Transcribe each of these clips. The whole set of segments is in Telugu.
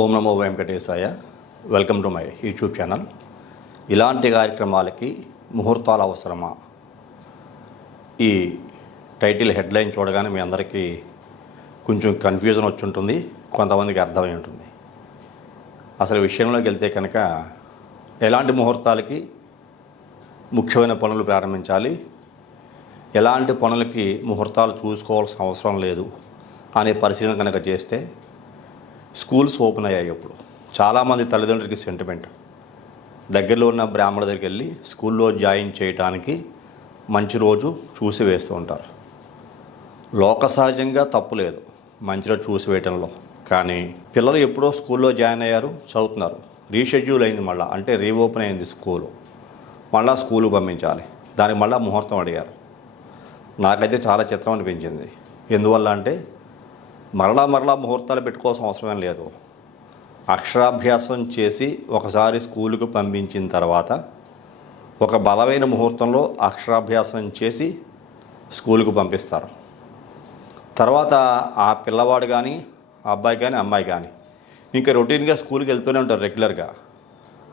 Om Namo Venkatesaya. Welcome to my YouTube channel. ఇలాంటి కార్యక్రమాలకి ముహూర్తాలు అవసరమా? ఈ టైటిల్ హెడ్లైన్ చూడగానే మీ అందరికీ కొంచెం కన్ఫ్యూజన్ వచ్చి ఉంటుంది, కొంతమందికి అర్థమై ఉంటుంది. అసలు విషయంలోకి వెళ్తే కనుక ఎలాంటి ముహూర్తాలకి ముఖ్యమైన పనులు ప్రారంభించాలి, ఎలాంటి పనులకి ముహూర్తాలు చూసుకోవాల్సిన అవసరం లేదు అనే పరిశీలన కనుక చేస్తే, స్కూల్స్ ఓపెన్ అయ్యాయి. ఇప్పుడు చాలామంది తల్లిదండ్రులకి సెంటిమెంట్, దగ్గరలో ఉన్న బ్రాహ్మణ దగ్గరికి వెళ్ళి స్కూల్లో జాయిన్ చేయడానికి మంచి రోజు చూసి వేస్తూ ఉంటారు. లోక సహజంగా తప్పు లేదు మంచి రోజు చూసి వేయటంలో. కానీ పిల్లలు ఎప్పుడో స్కూల్లో జాయిన్ అయ్యారు, చదువుతున్నారు, రీషెడ్యూల్ అయింది, మళ్ళీ అంటే రీఓపెన్ అయింది స్కూలు, మళ్ళీ స్కూలుకు పంపించాలి, దానికి మళ్ళీ ముహూర్తం అడిగారు. నాకైతే చాలా చిత్రం అనిపించింది. ఎందువల్ల అంటే మరలా ముహూర్తాలు పెట్టుకోవాల్సిన అవసరమేం లేదు. అక్షరాభ్యాసం చేసి ఒకసారి స్కూలుకు పంపించిన తర్వాత ఒక బలమైన ముహూర్తంలో అక్షరాభ్యాసం చేసి స్కూలుకు పంపిస్తారు. తర్వాత ఆ పిల్లవాడు కానీ, అబ్బాయి కానీ, అమ్మాయి కానీ ఇంకా రొటీన్గా స్కూల్కి వెళ్తూనే ఉంటారు రెగ్యులర్గా.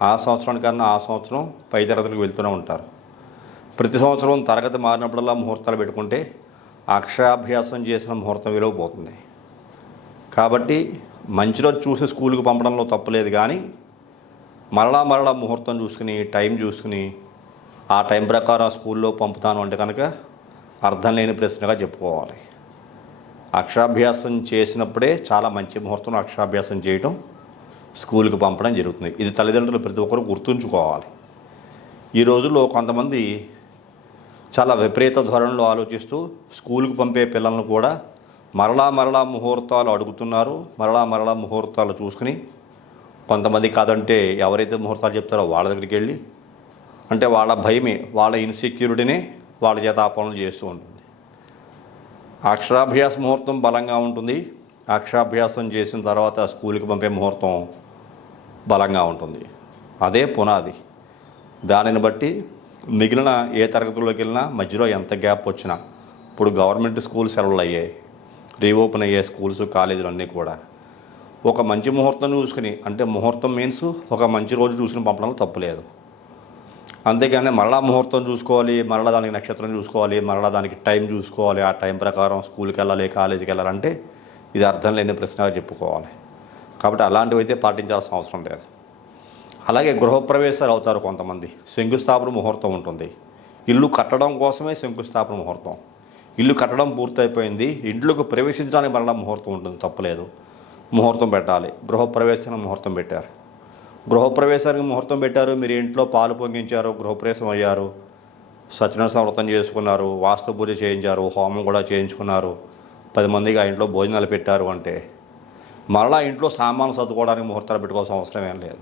ఆ సంవత్సరానికన్నా ఆ సంవత్సరం పై తరగతులకు వెళ్తూనే ఉంటారు. ప్రతి సంవత్సరం తరగతి మారినప్పుడల్లా ముహూర్తాలు పెట్టుకుంటే అక్షరాభ్యాసం చేసిన ముహూర్తం విలువ పోతుంది. కాబట్టి మంచి రోజు చూసి స్కూల్కి పంపడంలో తప్పులేదు. కానీ మరలా ముహూర్తం చూసుకుని, టైం చూసుకుని ఆ టైం ప్రకారం స్కూల్లో పంపుతాను అంటే కనుక అర్థం లేని ప్రశ్నగా చెప్పుకోవాలి. అక్షరాభ్యాసం చేసినప్పుడే చాలా మంచి ముహూర్తం అక్షరాభ్యాసం చేయటం, స్కూల్కి పంపడం జరుగుతుంది. ఇది తల్లిదండ్రులు ప్రతి ఒక్కరు గుర్తుంచుకోవాలి. ఈ రోజుల్లో కొంతమంది చాలా విపరీత ధోరణిలో ఆలోచిస్తూ స్కూల్కి పంపే పిల్లలను కూడా మరలా ముహూర్తాలు అడుగుతున్నారు. మరలా ముహూర్తాలు చూసుకుని, కొంతమంది కాదంటే ఎవరైతే ముహూర్తాలు చెప్తారో వాళ్ళ దగ్గరికి వెళ్ళి, అంటే వాళ్ళ భయమే, వాళ్ళ ఇన్సెక్యూరిటీనే వాళ్ళ చేత ఆ పనులు చేస్తూ ఉంటుంది. అక్షరాభ్యాస ముహూర్తం బలంగా ఉంటుంది. అక్షరాభ్యాసం చేసిన తర్వాత స్కూల్కి పంపే ముహూర్తం బలంగా ఉంటుంది. అదే పునాది. దానిని బట్టి మిగిలిన ఏ తరగతుల్లోకి వెళ్ళినా మధ్యలో ఎంత గ్యాప్ వచ్చినా, ఇప్పుడు గవర్నమెంట్ స్కూల్ సెలవులు అయ్యాయి, రీఓపెన్ అయ్యే స్కూల్స్, కాలేజీలు అన్నీ కూడా ఒక మంచి ముహూర్తం చూసుకుని, అంటే ముహూర్తం మీన్స్ ఒక మంచి రోజు చూసుకుని పంపడంలో తప్పులేదు. అంతేగాని మరలా ముహూర్తం చూసుకోవాలి, మరలా దానికి నక్షత్రం చూసుకోవాలి, మరలా దానికి టైం చూసుకోవాలి, ఆ టైం ప్రకారం స్కూల్కి వెళ్ళాలి, కాలేజీకి వెళ్ళాలంటే ఇది అర్థం లేని ప్రశ్నగా చెప్పుకోవాలి. కాబట్టి అలాంటివి అయితే పాటించాల్సిన అవసరం లేదు. అలాగే గృహప్రవేశాలు అవుతారు కొంతమంది, శంకుస్థాపన ముహూర్తం ఉంటుంది. ఇల్లు కట్టడం కోసమే శంకుస్థాపన ముహూర్తం. ఇల్లు కట్టడం పూర్తయిపోయింది, ఇంట్లోకి ప్రవేశించడానికి మరలా ముహూర్తం ఉంటుంది, తప్పలేదు, ముహూర్తం పెట్టాలి. గృహప్రవేశానికి ముహూర్తం పెట్టారు, గృహప్రవేశానికి ముహూర్తం పెట్టారు, మీరు ఇంట్లో పాలు పొంగించారు, గృహప్రవేశం అయ్యారు, సత్యనారాయణ వ్రతం చేసుకున్నారు, వాస్తు పూజ చేయించారు, హోమం కూడా చేయించుకున్నారు, 10 మందికి ఆ ఇంట్లో భోజనాలు పెట్టారు అంటే మరలా ఇంట్లో సామాను సర్దుకోవడానికి ముహూర్తాలు పెట్టుకోవాల్సిన అవసరం ఏం లేదు.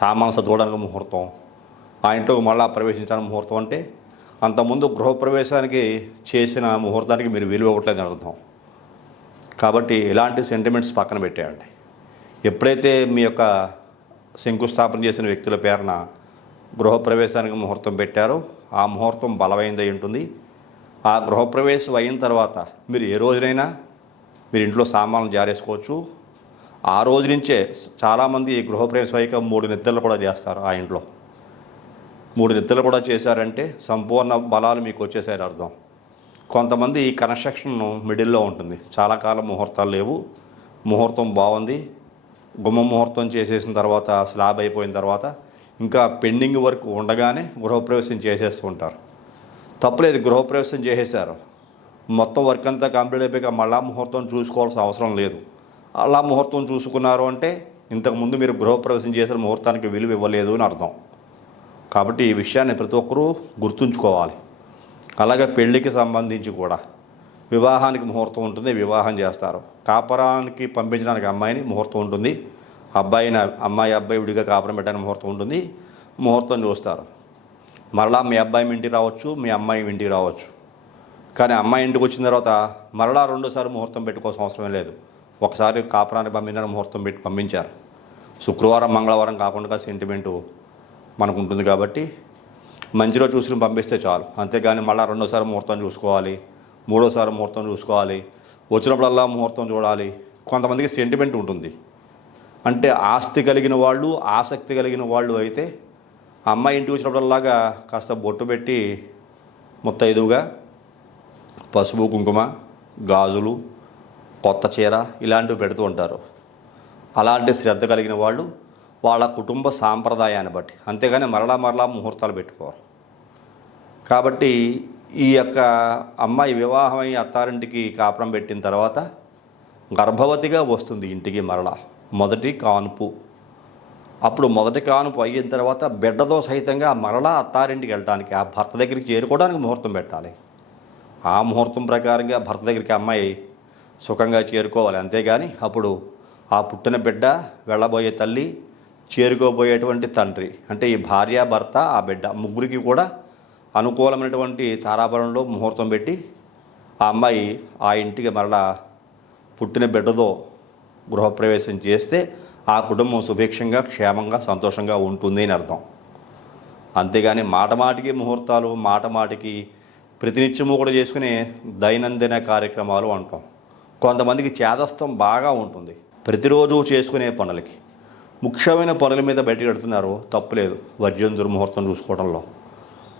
సామాను సర్దుకోవడానికి ముహూర్తం, ఆ ఇంట్లోకి మళ్ళా ప్రవేశించడానికి ముహూర్తం అంటే అంతకుముందు గృహప్రవేశానికి చేసిన ముహూర్తానికి మీరు విలువ ఇవ్వట్లేదని అర్థం. కాబట్టి ఇలాంటి సెంటిమెంట్స్ పక్కన పెట్టేయండి. ఎప్పుడైతే మీ యొక్క శంకుస్థాపన చేసిన వ్యక్తుల పేరున గృహప్రవేశానికి ముహూర్తం పెట్టారో ఆ ముహూర్తం బలమైనదై ఉంటుంది. ఆ గృహప్రవేశం అయిన తర్వాత మీరు ఏ రోజునైనా మీరు ఇంట్లో సామాన్లు జారేసుకోవచ్చు. ఆ రోజు నుంచే చాలామంది గృహప్రవేశం అయ్యాక 3 నిద్రలు కూడా చేస్తారు. ఆ ఇంట్లో 3 నిద్రలు కూడా చేశారంటే సంపూర్ణ బలాలు మీకు వచ్చేసారి అర్థం. కొంతమంది ఈ కన్స్ట్రక్షన్ మిడిల్లో ఉంటుంది, చాలా కాలం ముహూర్తాలు లేవు, ముహూర్తం బాగుంది, గుమ్మ ముహూర్తం చేసేసిన తర్వాత స్లాబ్ అయిపోయిన తర్వాత ఇంకా పెండింగ్ వర్క్ ఉండగానే గృహప్రవేశం చేసేస్తూ ఉంటారు. తప్పలేదు, గృహప్రవేశం చేసేసారు, మొత్తం వర్క్ అంతా కంప్లీట్ అయిపోయాక మళ్ళా ముహూర్తం చూసుకోవాల్సిన అవసరం లేదు. అలా ముహూర్తం చూసుకున్నారు అంటే ఇంతకుముందు మీరు గృహప్రవేశం చేసిన ముహూర్తానికి విలువ ఇవ్వలేదు అని అర్థం. కాబట్టి ఈ విషయాన్ని ప్రతి ఒక్కరూ గుర్తుంచుకోవాలి. అలాగే పెళ్ళికి సంబంధించి కూడా వివాహానికి ముహూర్తం ఉంటుంది, వివాహం చేస్తారు. కాపురానికి పంపించడానికి అమ్మాయిని ముహూర్తం ఉంటుంది, అమ్మాయి విడిగా కాపురం పెట్టడానికి ముహూర్తం ఉంటుంది, ముహూర్తం చూస్తారు. మరలా మీ అబ్బాయి ఇంటికి రావచ్చు, మీ అమ్మాయి ఇంటికి రావచ్చు. కానీ అమ్మాయి ఇంటికి వచ్చిన తర్వాత మరలా 2సారి ముహూర్తం పెట్టుకోవాల్సిన అవసరం లేదు. ఒకసారి కాపురానికి పంపించిన ముహూర్తం పెట్టి పంపించారు, శుక్రవారం మంగళవారం కాకుండా సెంటిమెంటు మనకు ఉంటుంది. కాబట్టి మంచిలో చూసుకుని పంపిస్తే చాలు. అంతేగాని మళ్ళీ 2సారి ముహూర్తం చూసుకోవాలి, 3సారి ముహూర్తం చూసుకోవాలి, వచ్చినప్పుడల్లా ముహూర్తం చూడాలి. కొంతమందికి సెంటిమెంట్ ఉంటుంది, అంటే ఆస్తి కలిగిన వాళ్ళు, ఆసక్తి కలిగిన వాళ్ళు అయితే అమ్మాయి ఇంటికి వచ్చినప్పుడల్లాగా కాస్త బొట్టు పెట్టి ముత్తైదువుగా పసుపు కుంకుమ గాజులు కొత్త చీర ఇలాంటివి పెడుతూ ఉంటారు. అలాంటి శ్రద్ధ కలిగిన వాళ్ళు వాళ్ళ కుటుంబ సాంప్రదాయాన్ని బట్టి, అంతేగాని మరలా ముహూర్తాలు పెట్టుకోరు. కాబట్టి ఈ యొక్క అమ్మాయి వివాహమై అత్తారింటికి కాపురం పెట్టిన తర్వాత గర్భవతిగా వస్తుంది ఇంటికి మరలా. మొదటి కానుపు, అప్పుడు మొదటి కానుపు అయిన తర్వాత బిడ్డతో సహితంగా మరలా అత్తారింటికి వెళ్ళడానికి, ఆ భర్త దగ్గరికి చేరుకోవడానికి ముహూర్తం పెట్టాలి. ఆ ముహూర్తం ప్రకారంగా భర్త దగ్గరికి అమ్మాయి సుఖంగా చేరుకోవాలి. అంతేగాని అప్పుడు ఆ పుట్టిన బిడ్డ, వెళ్ళబోయే తల్లి, చేరుకోబోయేటువంటి తండ్రి, అంటే ఈ భార్య భర్త ఆ బిడ్డ ముగ్గురికి కూడా అనుకూలమైనటువంటి తారాబలంలో ముహూర్తం పెట్టి ఆ అమ్మాయి ఆ ఇంటికి మరలా పుట్టిన బిడ్డతో గృహప్రవేశం చేస్తే ఆ కుటుంబం సుభిక్షంగా క్షేమంగా సంతోషంగా ఉంటుంది అని అర్థం. అంతేగాని మాటమాటికి ముహూర్తాలు, మాటమాటికి ప్రతినిత్యము కూడా చేసుకునే దైనందిన కార్యక్రమాలు అంటాం. కొంతమందికి చేదస్తం బాగా ఉంటుంది. ప్రతిరోజు చేసుకునే పనులకి, ముఖ్యమైన పనుల మీద బయటకు పెడుతున్నారు, తప్పులేదు వర్జ్యం దుర్ముహూర్తం చూసుకోవడంలో.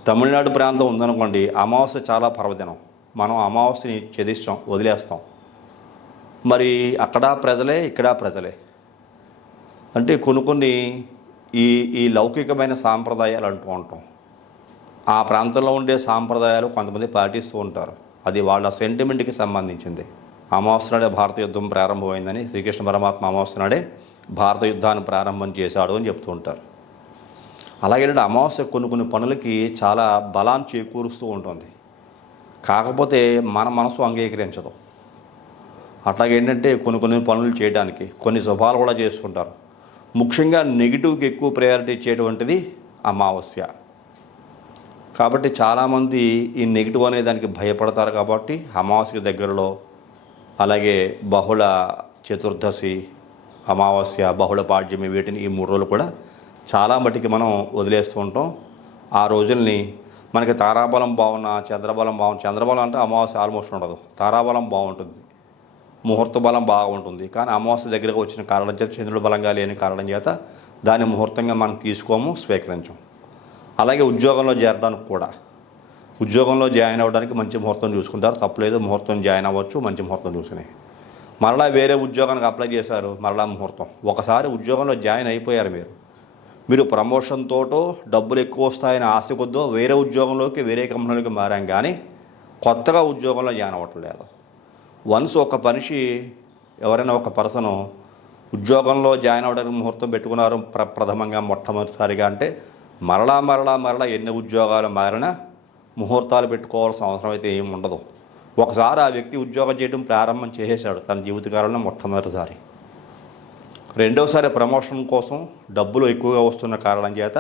తమిళనాడు ప్రాంతం ఉందనుకోండి, అమావాస్య చాలా పర్వదినం, మనం అమావాస్యని ఛేదిస్తాం, వదిలేస్తాం. మరి అక్కడ ప్రజలే, ఇక్కడ ప్రజలే. అంటే కొన్ని ఈ లౌకికమైన సాంప్రదాయాలు అంటూ ఉంటాం. ఆ ప్రాంతంలో ఉండే సాంప్రదాయాలు కొంతమంది పాటిస్తూ ఉంటారు. అది వాళ్ళ సెంటిమెంట్కి సంబంధించింది. అమావాస్య నాడే భారత యుద్ధం ప్రారంభమైందని, శ్రీకృష్ణ పరమాత్మ అమావాస్య నాడే భారత యుద్ధాన్ని ప్రారంభం చేశాడు అని చెప్తూ ఉంటారు. అలాగే అమావాస్య కొన్ని పనులకి చాలా బలాన్ని చేకూరుస్తూ ఉంటుంది. కాకపోతే మన మనసు అంగీకరించదు. అట్లాగేంటంటే కొన్ని పనులు చేయడానికి కొన్ని శుభాలు కూడా చేసుకుంటారు. ముఖ్యంగా నెగిటివ్కి ఎక్కువ ప్రయారిటీ ఇచ్చేటువంటిది అమావాస్య. కాబట్టి చాలామంది ఈ నెగిటివ్ అనే దానికి భయపడతారు. కాబట్టి అమావాస్యకి దగ్గరలో, అలాగే బహుళ చతుర్దశి, అమావాస్య, బహుళ పాడ్యమి, వీటిని ఈ 3 రోజులు కూడా చాలా మటుకి మనం వదిలేస్తూ ఉంటాం. ఆ రోజుల్ని మనకి తారాబలం బాగున్నా, చంద్రబలం చంద్రబలం అంటే అమావాస్య ఆల్మోస్ట్ ఉండదు, తారాబలం బాగుంటుంది, ముహూర్త బలం బాగుంటుంది. కానీ అమావాస్య దగ్గరకు వచ్చిన కారణం చేత, చంద్రుడు బలంగా లేని కారణం చేత దాన్ని ముహూర్తంగా మనం తీసుకోము, స్వీకరించం. అలాగే ఉద్యోగంలో చేరడానికి కూడా, ఉద్యోగంలో జాయిన్ అవ్వడానికి మంచి ముహూర్తం చూసుకుంటారు, తప్పలేదు, ముహూర్తం జాయిన్ అవ్వచ్చు, మంచి ముహూర్తం చూసుకుని. మరలా వేరే ఉద్యోగానికి అప్లై చేశారు, మరలా ముహూర్తం. ఒకసారి ఉద్యోగంలో జాయిన్ అయిపోయారు, మీరు ప్రమోషన్తోటో డబ్బులు ఎక్కువ వస్తాయని ఆశ కొద్దో వేరే ఉద్యోగంలోకి, వేరే కంపెనీలోకి మారాం. కానీ కొత్తగా ఉద్యోగంలో జాయిన్ అవ్వట్లేదు. వన్స్ ఒక మనిషి, ఎవరైనా ఒక పర్సను ఉద్యోగంలో జాయిన్ అవ్వడానికి ముహూర్తం పెట్టుకున్నారు ప్రథమంగా, మొట్టమొదటిసారిగా, అంటే మరలా ఎన్ని ఉద్యోగాలు మారినా ముహూర్తాలు పెట్టుకోవాల్సిన అవసరం అయితే ఏమి ఉండదు. ఒకసారి ఆ వ్యక్తి ఉద్యోగం చేయడం ప్రారంభం చేసేసాడు తన జీవితకాలంలో మొట్టమొదటిసారి. రెండోసారి ప్రమోషన్ కోసం డబ్బులు ఎక్కువగా వస్తున్న కారణం చేత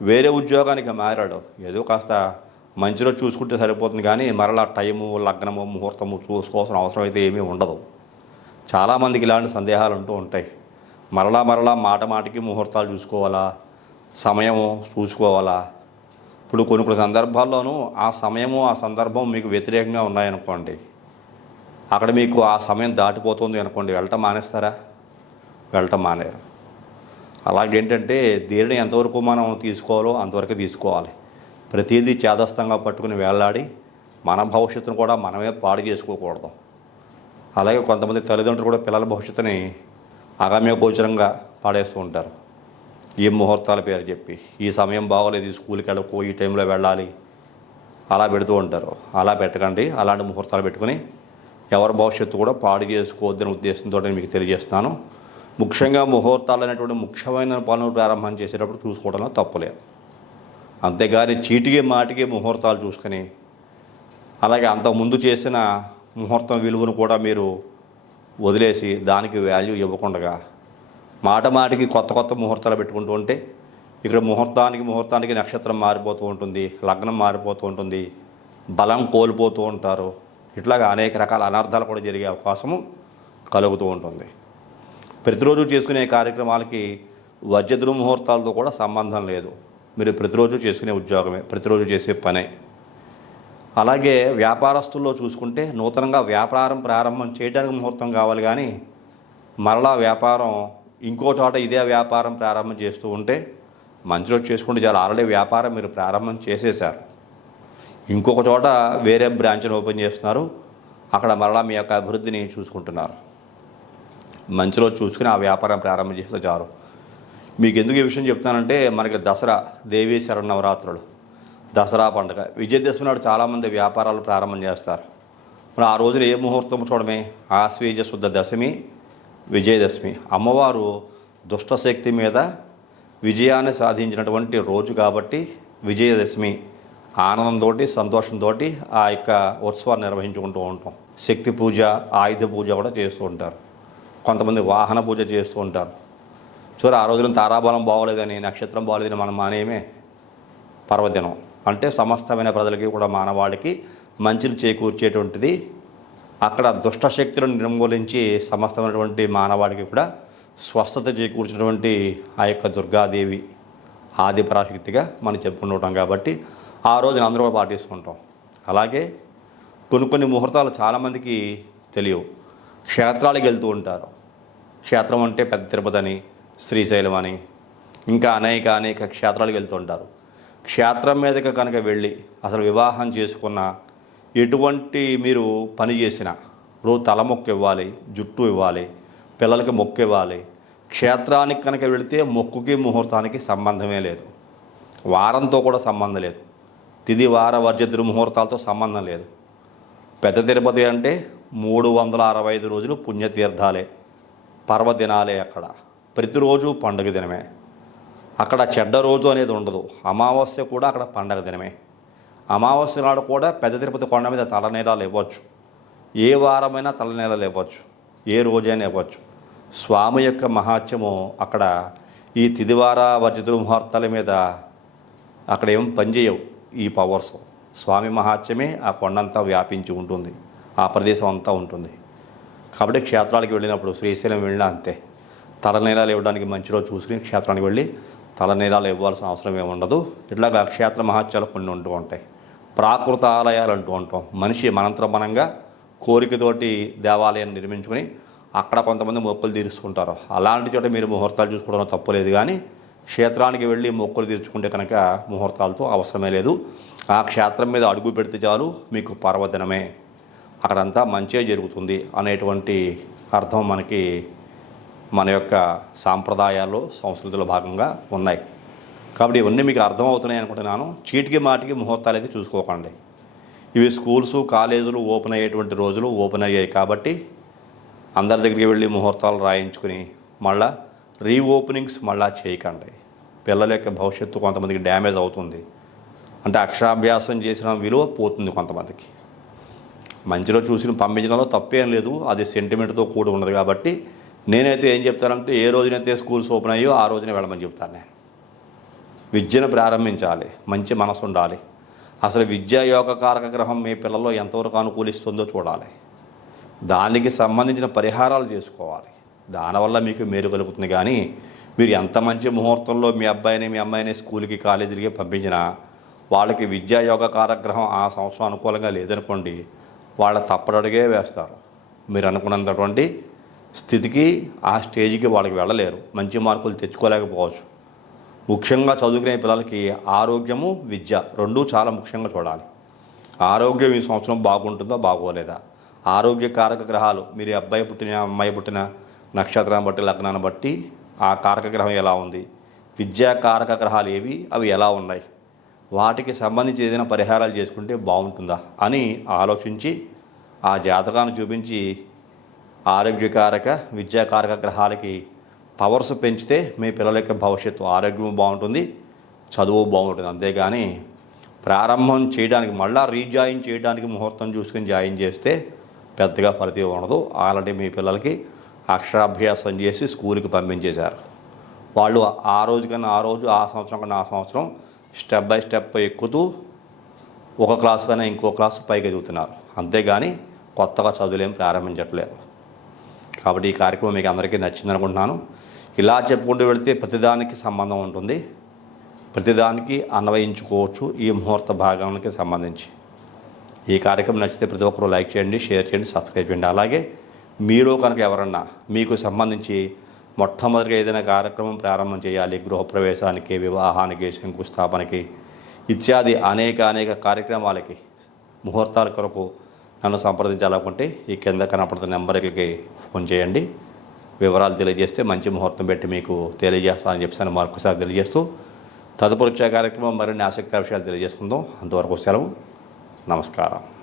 వేరే ఉద్యోగానికి మారాడు. ఏదో కాస్త మంచిలో చూసుకుంటే సరిపోతుంది, కానీ మరలా టైము, లగ్నము, ముహూర్తము చూసుకోవాల్సిన అవసరం అయితే ఏమీ ఉండదు. చాలామందికి ఇలాంటి సందేహాలు ఉంటూ ఉంటాయి. మరలా మాటికి ముహూర్తాలు చూసుకోవాలా, సమయము చూసుకోవాలా. ఇప్పుడు కొన్ని సందర్భాల్లోనూ ఆ సమయము, ఆ సందర్భం మీకు వ్యతిరేకంగా ఉన్నాయనుకోండి, అక్కడ మీకు ఆ సమయం దాటిపోతుంది అనుకోండి, వెళ్ళటం మానేస్తారా? వెళ్ళటం మానేరు. అలాగేంటంటే దేనిని ఎంతవరకు మనం తీసుకోవాలో అంతవరకు తీసుకోవాలి. ప్రతిదీ చేదస్తంగా పట్టుకుని వేలాడి మన భవిష్యత్తును కూడా మనమే పాడు చేసుకోకూడదు. అలాగే కొంతమంది తల్లిదండ్రులు కూడా పిల్లల భవిష్యత్తుని అగమ్య గోచరంగా పాడేస్తూ ఉంటారు. ఈ ముహూర్తాల పేరు చెప్పి, ఈ సమయం బాగోలేదు, ఈ స్కూల్కి వెళ్ళకు, ఈ టైంలో వెళ్ళాలి, అలా పెడుతూ ఉంటారు. అలా పెట్టకండి. అలాంటి ముహూర్తాలు పెట్టుకుని ఎవరి భవిష్యత్తు కూడా పాడు చేసుకోవద్దనే ఉద్దేశంతో మీకు తెలియజేస్తున్నాను. ముఖ్యంగా ముహూర్తాలు అనేటువంటి ముఖ్యమైన పనులు ప్రారంభం చేసేటప్పుడు చూసుకోవడంలో తప్పులేదు. అంతేగాని చీటికి మాటికి ముహూర్తాలు చూసుకొని, అలాగే అంతకుముందు చేసిన ముహూర్తం విలువను కూడా మీరు వదిలేసి దానికి వాల్యూ ఇవ్వకుండా మాటికి కొత్త ముహూర్తాలు పెట్టుకుంటూ ఉంటే ఇక్కడ ముహూర్తానికి నక్షత్రం మారిపోతూ ఉంటుంది, లగ్నం మారిపోతూ ఉంటుంది, బలం కోల్పోతూ ఉంటారు. ఇట్లాగా అనేక రకాల అనర్థాలు కూడా జరిగే అవకాశము కలుగుతూ ఉంటుంది. ప్రతిరోజు చేసుకునే కార్యక్రమాలకి వర్జ్య దుర్ముహూర్తాలతో కూడా సంబంధం లేదు. మీరు ప్రతిరోజు చేసుకునే ఉద్యోగమే, ప్రతిరోజు చేసే పనే. అలాగే వ్యాపారస్తుల్లో చూసుకుంటే నూతనంగా వ్యాపారం ప్రారంభం చేయడానికి ముహూర్తం కావాలి, కానీ మరలా వ్యాపారం ఇంకో చోట ఇదే వ్యాపారం ప్రారంభం చేస్తూ ఉంటే మంచి రోజు చేసుకుంటే చాలా ఆల్రెడీ వ్యాపారం మీరు ప్రారంభం చేసేశారు. ఇంకొక చోట వేరే బ్రాంచ్ని ఓపెన్ చేస్తున్నారు, అక్కడ మరలా మీ యొక్క అభివృద్ధిని చూసుకుంటున్నారు. మంచి రోజు చూసుకుని ఆ వ్యాపారం ప్రారంభం చేస్తే చాలు. మీకు ఎందుకు ఈ విషయం చెప్తానంటే మనకి దసరా దేవీ శరన్నవరాత్రులు, దసరా పండుగ, విజయదశమి నాడు చాలామంది వ్యాపారాలు ప్రారంభం చేస్తారు. మరి ఆ రోజున ఏ ముహూర్తం చూడమే? ఆశ్వీజ శుద్ధ దశమి, విజయదశమి. అమ్మవారు దుష్టశక్తి మీద విజయాన్ని సాధించినటువంటి రోజు కాబట్టి విజయదశమి ఆనందంతో సంతోషంతో ఆ యొక్క ఉత్సవాన్ని నిర్వహించుకుంటూ ఉంటాం. శక్తి పూజ, ఆయుధ పూజ కూడా చేస్తూ ఉంటారు. కొంతమంది వాహన పూజ చేస్తూ ఉంటారు. చూడ ఆ రోజున తారాబలం బాగోలేదని, నక్షత్రం బాగోలేదని మనం మానేమే పర్వదినం అంటే సమస్తమైన ప్రజలకి కూడా మానవాళికి మంచిని చేకూర్చేటువంటిది. అక్కడ దుష్టశక్తులను నిర్మూలించి సమస్తమైనటువంటి మానవాళికి కూడా స్వస్థత చేకూర్చినటువంటి ఆ యొక్క దుర్గాదేవి ఆది పరాశక్తిగా మనం చెప్పుకుంటుంటాం కాబట్టి ఆ రోజున అందరూ కూడా పాటిస్తుంటాం. అలాగే కొన్ని ముహూర్తాలు చాలామందికి తెలియవు. క్షేత్రాలకు వెళ్తూ ఉంటారు. క్షేత్రం అంటే పెద్ద తిరుపతి అని, శ్రీశైలం అని, ఇంకా అనేక క్షేత్రాలకు వెళ్తూ ఉంటారు. క్షేత్రం మీదకి కనుక వెళ్ళి అసలు వివాహం చేసుకున్న ఎటువంటి మీరు పని చేసినా రోజు తల మొక్కు ఇవ్వాలి, జుట్టు ఇవ్వాలి, పిల్లలకి మొక్కు ఇవ్వాలి. క్షేత్రానికి కనుక వెళితే మొక్కుకి ముహూర్తానికి సంబంధమే లేదు, వారంతో కూడా సంబంధం లేదు, తిది వార వర్జ దుర్ముహూర్తాలతో సంబంధం లేదు. పెద్ద తిరుపతి అంటే 365 రోజులు పుణ్యతీర్థాలే, పర్వదినాలే. అక్కడ ప్రతిరోజు పండుగ దినమే. అక్కడ చెడ్డ రోజు అనేది ఉండదు. అమావాస్య కూడా అక్కడ పండగ దినమే. అమావాస్య నాడు కూడా పెద్ద తిరుపతి కొండ మీద తలనీలాలు ఇవ్వచ్చు. ఏ వారమైనా తలనీలాలు ఇవ్వచ్చు, ఏ రోజైనా ఇవ్వచ్చు. స్వామి యొక్క మహాత్మ్యము అక్కడ ఈ తిదివార వర్జితుల ముహూర్తాల మీద అక్కడ ఏం పనిచేయవు ఈ పవర్స్. స్వామి మహాత్మ్యమే ఆ కొండంతా వ్యాపించి ఉంటుంది, ఆ ప్రదేశం అంతా ఉంటుంది. కాబట్టి క్షేత్రాలకు వెళ్ళినప్పుడు శ్రీశైలం వెళ్ళినా అంతే, తలనీలాలు ఇవ్వడానికి మంచి రోజు చూసుకుని క్షేత్రానికి వెళ్ళి తలనీలాలు ఇవ్వాల్సిన అవసరం ఏమి ఉండదు. ఇట్లాగా క్షేత్ర మహాత్యాలు కొన్ని ఉంటూ ఉంటాయి. ప్రాకృత ఆలయాలు అంటూ ఉంటాం. మనిషి మనంతరమనంగా కోరికతోటి దేవాలయాన్ని నిర్మించుకొని అక్కడ కొంతమంది మొక్కులు తీరుస్తుంటారు. అలాంటి చోట మీరు ముహూర్తాలు చూసుకోవడం తప్పులేదు, కానీ క్షేత్రానికి వెళ్ళి మొక్కులు తీర్చుకుంటే కనుక ముహూర్తాలతో అవసరమే లేదు. ఆ క్షేత్రం మీద అడుగు పెడితే చాలు మీకు పర్వదినమే, అక్కడంతా మంచిగా జరుగుతుంది అనేటువంటి అర్థం మనకి మన యొక్క సాంప్రదాయాల్లో సంస్కృతిలో భాగంగా ఉన్నాయి. కాబట్టి ఇవన్నీ మీకు అర్థమవుతున్నాయి అనుకుంటున్నాను. చీటికి మాటికి ముహూర్తాలు అయితే చూసుకోకండి. ఇవి స్కూల్స్, కాలేజీలు ఓపెన్ అయ్యేటువంటి రోజులు ఓపెన్ అయ్యాయి కాబట్టి అందరి దగ్గరికి వెళ్ళి ముహూర్తాలు రాయించుకుని మళ్ళా రీఓపెనింగ్స్ మళ్ళా చేయకండి. పిల్లల యొక్క భవిష్యత్తు కొంతమందికి డ్యామేజ్ అవుతుంది. అంటే అక్షరాభ్యాసం చేసిన విలువ పోతుంది కొంతమందికి. మంచిలో చూసిన పంపించడంలో తప్పేం లేదు, అది సెంటిమెంట్తో కూడి ఉన్నది. కాబట్టి నేనైతే ఏం చెప్తానంటే ఏ రోజునైతే స్కూల్స్ ఓపెన్ అయ్యో ఆ రోజునే వెళ్ళమని చెప్తాను. నేను విద్యను ప్రారంభించాలి, మంచి మనసు ఉండాలి. అసలు విద్యా యోగ కారక గ్రహం మీ పిల్లల్లో ఎంతవరకు అనుకూలిస్తుందో చూడాలి. దానికి సంబంధించిన పరిహారాలు చేసుకోవాలి. దానివల్ల మీకు మేలు కలుగుతుంది. కానీ మీరు ఎంత మంచి ముహూర్తంలో మీ అమ్మాయిని స్కూల్కి కాలేజీలకి పంపించినా వాళ్ళకి విద్యా యోగ కారక గ్రహం ఆ సంవత్సరం అనుకూలంగా లేదనుకోండి, వాళ్ళ తప్పడడుగే వేస్తారు. మీరు అనుకున్నటువంటి స్థితికి ఆ స్టేజ్కి వాళ్ళకి వెళ్ళలేరు, మంచి మార్కులు తెచ్చుకోలేకపోవచ్చు. ముఖ్యంగా చదువుకునే పిల్లలకి ఆరోగ్యము, విద్య రెండూ చాలా ముఖ్యంగా చూడాలి. ఆరోగ్యం ఈ సంవత్సరం బాగుంటుందా బాగోలేదా, ఆరోగ్య కారక గ్రహాలు మీరు అబ్బాయి పుట్టిన అమ్మాయి పుట్టిన నక్షత్రాన్ని బట్టి లగ్నాన్ని బట్టి ఆ కారక గ్రహం ఎలా ఉంది, విద్యా కారక గ్రహాలు ఏవి, అవి ఎలా ఉన్నాయి, వాటికి సంబంధించి ఏదైనా పరిహారాలు చేసుకుంటే బాగుంటుందా అని ఆలోచించి ఆ జాతకాన్ని చూపించి ఆరోగ్యకారక విద్యాకారక గ్రహాలకి పవర్స్ పెంచితే మీ పిల్లల యొక్క భవిష్యత్తు ఆరోగ్యం బాగుంటుంది, చదువు బాగుంటుంది. అంతేగాని ప్రారంభం చేయడానికి మళ్ళీ రీజాయిన్ చేయడానికి ముహూర్తం చూసుకుని జాయిన్ చేస్తే పెద్దగా ఫలితం ఉండదు. ఆల్రెడీ మీ పిల్లలకి అక్షరాభ్యాసం చేసి స్కూల్కి పంపించేశారు. వాళ్ళు ఆ రోజు కన్నా ఆ రోజు, ఆ సంవత్సరం కన్నా ఆ సంవత్సరం స్టెప్ బై స్టెప్ ఎక్కుతూ ఒక క్లాసు కన్నా ఇంకో క్లాసు పైకి ఎదుగుతున్నారు. అంతేగాని కొత్తగా చదువులేం ప్రారంభించట్లేదు. కాబట్టి ఈ కార్యక్రమం మీకు అందరికీ నచ్చింది అనుకుంటున్నాను. ఇలా చెప్పుకుంటూ వెళితే ప్రతిదానికి సంబంధం ఉంటుంది, ప్రతిదానికి అన్వయించుకోవచ్చు ఈ ముహూర్త భాగానికి సంబంధించి. ఈ కార్యక్రమం నచ్చితే ప్రతి ఒక్కరూ లైక్ చేయండి, షేర్ చేయండి, సబ్స్క్రైబ్ చేయండి. అలాగే మీలో కనుక ఎవరన్నా మీకు సంబంధించి మొట్టమొదటిగా ఏదైనా కార్యక్రమం ప్రారంభం చేయాలి, గృహప్రవేశానికి, వివాహానికి, శంకుస్థాపనకి ఇత్యాది అనేక కార్యక్రమాలకి ముహూర్తాల కొరకు నన్ను సంప్రదించాలనుకుంటే ఈ కింద కనపడుతున్న నెంబర్కి ఫోన్ చేయండి. వివరాలు తెలియజేస్తే మంచి ముహూర్తం పెట్టి మీకు తెలియజేస్తానని చెప్పి మరొకసారి తెలియజేస్తూ తదుపరి వచ్చే కార్యక్రమం మరిన్ని ఆసక్తికర విషయాలు తెలియజేసుకుందాం. అంతవరకు సెలవు. నమస్కారం.